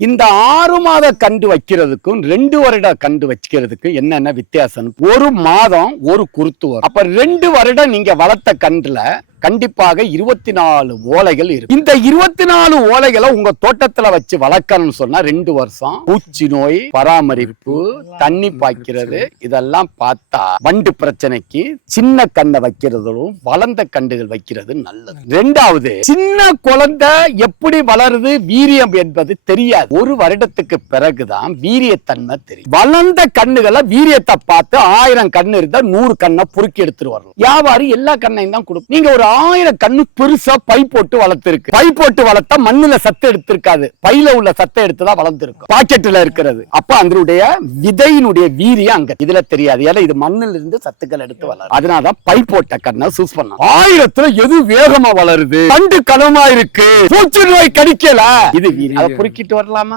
இந்த ஆறு மாத கண்டு வைக்கிறதுக்கும் ரெண்டு வருட கண்டு வைக்கிறதுக்கும் என்னென்ன வித்தியாசம்? ஒரு மாதம் ஒரு குருத்து வரும். அப்ப ரெண்டு வருடம் நீங்க வளர்த்த கண்டுல கண்டிப்பாக இருபத்தி நாலு ஓலைகள் இருக்கு. இந்த இருபத்தி நாலு ஓலைகளை உங்க தோட்டத்துல வச்சு வளர்க்கணும்னு சொன்னா ரெண்டு வருஷம். பூச்சி நோய் பராமரிப்பு தண்ணி பாய்க்கிறது இதெல்லாம் பார்த்தா வண்டு பிரச்சனைக்கு சின்ன கண்ணை வைக்கிறதும் வளர்ந்த கண்டுகள் வைக்கிறது நல்லது. ரெண்டாவது சின்ன குழந்தை எப்படி வளருது? வீரியம் என்பது தெரியாது. ஒரு வருடத்துக்கு பிறகுதான் வீரியத்தன்மை தெரியும். வளர்ந்த கண்ணுகளை வீரியத்தை பார்த்து ஆயிரம் கண்ணு இருந்தா நூறு கண்ணை பொறுக்கி எடுத்துட்டு வரலாம். வியாபாரி எல்லா கண்ணையும் தான் கொடுக்கும். நீங்க ஒரு ஆயிரம் கண்ணு பெருசா பை போட்டு வளர்த்திருக்கு. பை போட்டு வளர்த்தா மண்ணுல சத்து எடுத்திருக்காது. பையில உள்ள சத்தை எடுத்துதான் வளர்ந்துருக்கும். பாக்கெட்ல இருக்கிறது. அப்ப அதனுடைய விதையினுடைய வீரியம் அங்க. இதுல தெரியாது. ஏன்னா இது மண்ணுல இருந்து சத்துக்கள் எடுத்து வளரும். அதனாலதான் பை போட்ட கண்ணை சூஸ் பண்ண ஆயிரத்துல எது வேகமா வளருது? கண்டு கனமா இருக்கு. பூச்சி நோய் கடிக்கல. இது பொறுக்கிட்டு வரலாமா?